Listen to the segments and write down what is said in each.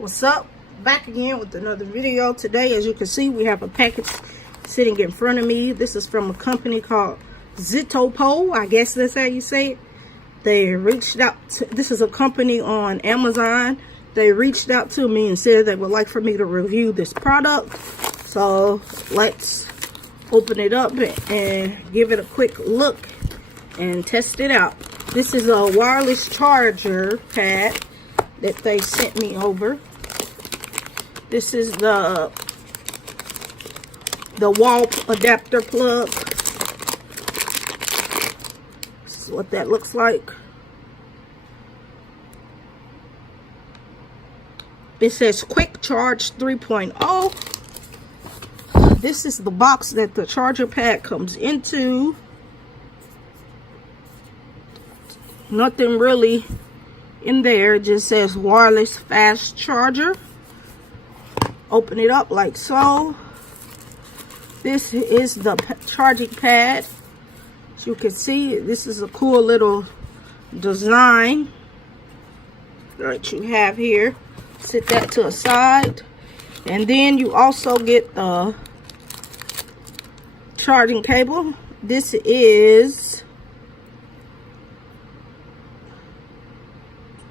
What's up? Back again with another video. Today, as you can see, we have a package sitting in front of me. This is from a company called Zttopo. I guess that's how you say it. They reached out to, this is a company on Amazon. They reached out to me and said they would like for me to review this product. So let's open it up and give it a quick look and test it out. This is a wireless charger pad that they sent me over. This is the wall adapter plug. This is what that looks like. It says Quick Charge 3.0. This is the box that the charger pad comes into. Nothing really in there. It just says wireless fast charger. Open it up like so. This is the charging pad. As you can see, this is a cool little design that you have here. Set that to a side. And then you also get the charging cable. This is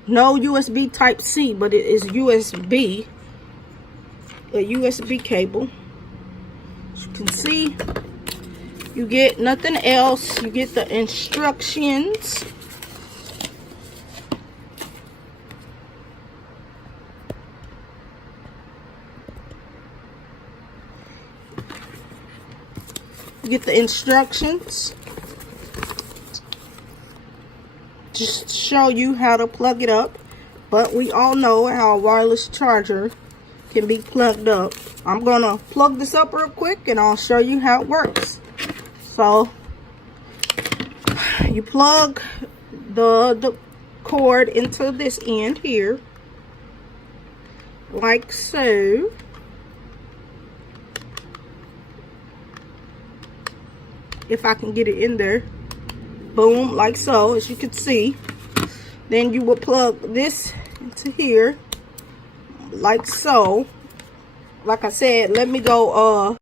no USB Type-C, but it is USB. A USB cable. As you can see, you get nothing else. You get the instructions. You get the instructions. Just to show you how to plug it up. But we all know how a wireless charger can be plugged up. I'm gonna plug this up real quick and I'll show you how it works. So you plug the cord into this end here like so. If I can get it in there. Boom, like so, as you can see. Then you will plug this into here like so. Like I said, let me go. Looks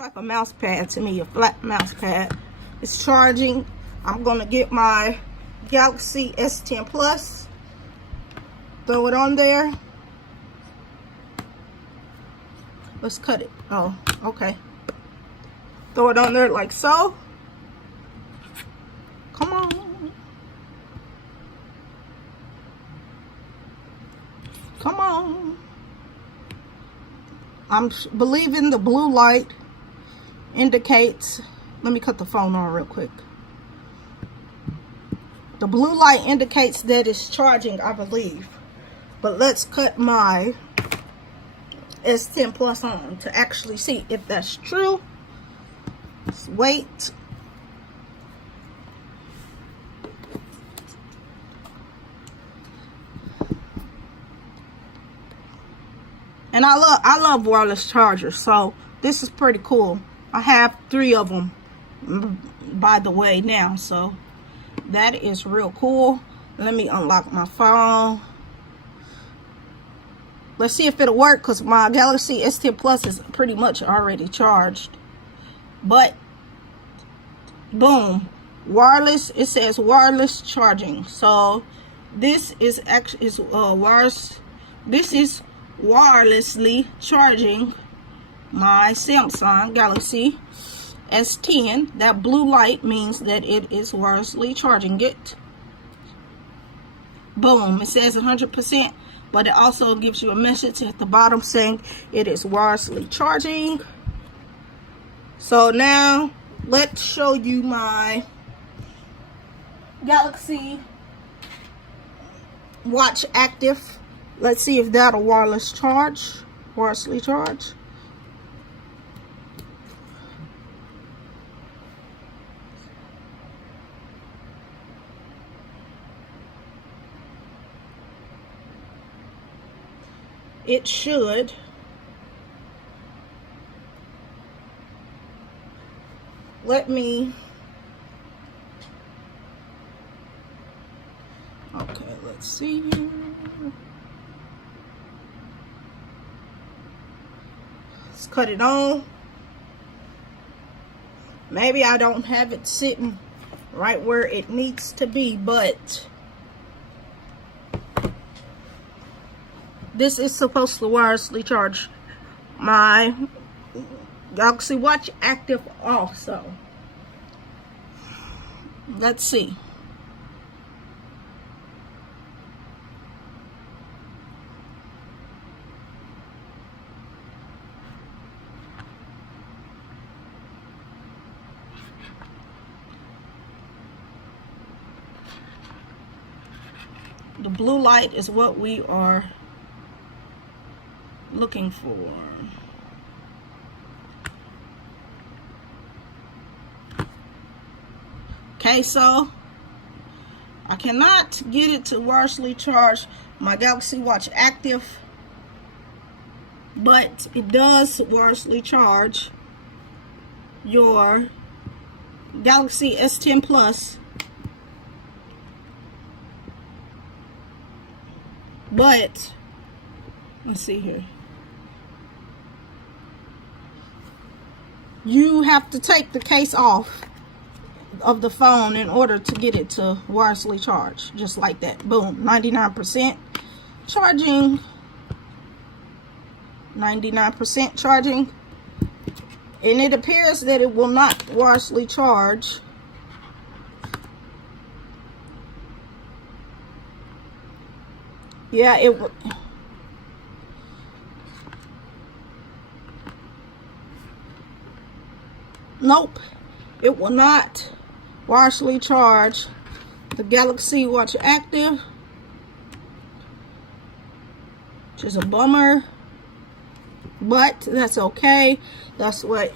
like a mouse pad to me, a flat mouse pad. It's charging. I'm gonna get my Galaxy S10 Plus, throw it on there. Let's cut it. Oh, okay. Throw it on there like so. Come on. Come on. I'm believing the blue light indicates, let me cut the phone on real quick. The blue light indicates that it's charging, I believe. But let's cut my S10 Plus on to actually see if that's true. Let's wait. And I love wireless chargers, so this is pretty cool. I have 3 of them, by the way, now, so that is real cool. Let me unlock my phone. Let's see if it'll work, because my Galaxy S10 Plus is pretty much already charged. But boom, wireless. It says wireless charging. So this is actually wireless. This is wirelessly charging my Samsung Galaxy S10. That blue light means that it is wirelessly charging it. Boom, it says 100%, but it also gives you a message at the bottom saying it is wirelessly charging. So now let's show you my Galaxy Watch Active. Let's see if that'll wirelessly charge. It should. Let me. Okay, let's see here. Let's cut it on. Maybe I don't have it sitting right where it needs to be, but this is supposed to wirelessly charge my Galaxy Watch Active also. Let's see. The blue light is what we are looking for. Okay, so I cannot get it to wirelessly charge my Galaxy Watch Active, but it does wirelessly charge your Galaxy S10 Plus. But let's see here. You have to take the case off of the phone in order to get it to wirelessly charge, just like that. Boom, 99% charging. 99% charging, and it appears that it will not wirelessly charge. Yeah, it will. Nope, it will not wirelessly charge the Galaxy Watch Active, which is a bummer, but that's okay. That's what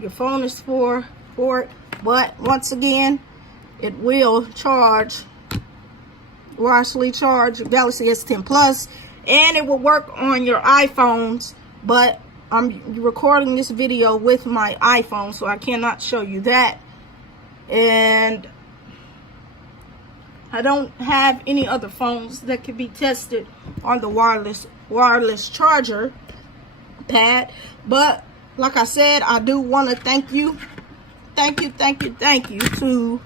your phone is for it. But once again, it will charge, wirelessly charge your Galaxy S10 Plus, and it will work on your iPhones, but I'm recording this video with my iPhone, so I cannot show you that. And I don't have any other phones that can be tested on the wireless charger pad. But like I said, I do want to thank you to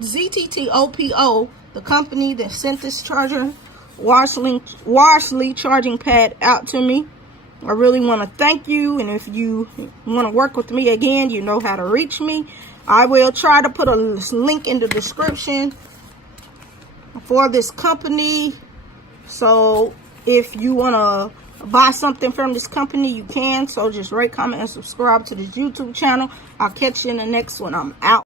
Zttopo, the company that sent this charger, wirelessly charging pad out to me. I really want to thank you, and if you want to work with me again, you know how to reach me. I will try to put a link in the description for this company, so if you want to buy something from this company, you can. So just rate, comment, and subscribe to this YouTube channel. I'll catch you in the next one. I'm out.